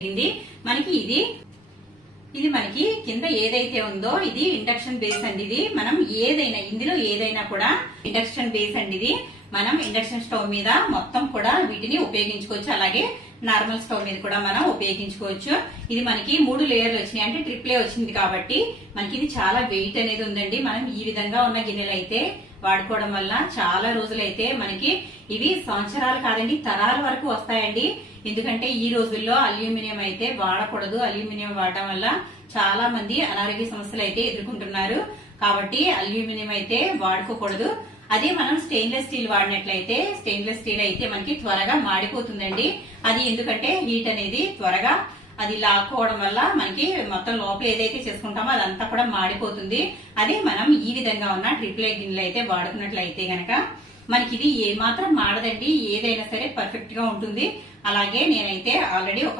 మనకి ఇది మనకి కింద ఏదైతే ఉందో ఇది ఇండక్షన్ బేస్ అండి. ఇది మనం ఏదైనా ఇందులో ఏదైనా కూడా ఇండక్షన్ బేస్ అండి. ఇది మనం ఇండక్షన్ స్టవ్ మీద మొత్తం కూడా వీటిని ఉపయోగించుకోవచ్చు. అలాగే నార్మల్ స్టవ్ మీద కూడా మనం ఉపయోగించుకోవచ్చు. ఇది మనకి 3 లేయర్లు వచ్చినాయి, అంటే ట్రిప్లే వచ్చింది కాబట్టి మనకి ఇది చాలా వెయిట్ అనేది ఉందండి. మనం ఈ విధంగా ఉన్న గిన్నెలు అయితే వాడుకోవడం వల్ల చాలా రోజులైతే మనకి ఇవి సంవత్సరాలు కాదండి తరాల వరకు వస్తాయండి. ఎందుకంటే ఈ రోజుల్లో అల్యూమినియం అయితే వాడకూడదు. అల్యూమినియం వాడటం వల్ల చాలా మంది అనారోగ్య సమస్యలు అయితే ఎదుర్కొంటున్నారు. కాబట్టి అల్యూమినియం అయితే వాడుకోకూడదు. అదే మనం స్టెయిన్లెస్ స్టీల్ వాడినట్లయితే స్టెయిన్లెస్ స్టీల్ అయితే మనకి త్వరగా మాడిపోతుందండి. అది ఎందుకంటే హీట్ అనేది త్వరగా అది లాక్కోవడం వల్ల మనకి మొత్తం లోపల ఏదైతే చేసుకుంటామో అదంతా కూడా మాడిపోతుంది. అదే మనం ఈ విధంగా ఉన్న ట్రిపుల్ ఏ గిన్నెలు అయితే వాడుకున్నట్లయితే గనక మనకి ఇది ఏ మాత్రం మాడదండి. ఏదైనా సరే పర్ఫెక్ట్ గా ఉంటుంది. అలాగే నేనైతే ఆల్రెడీ ఒక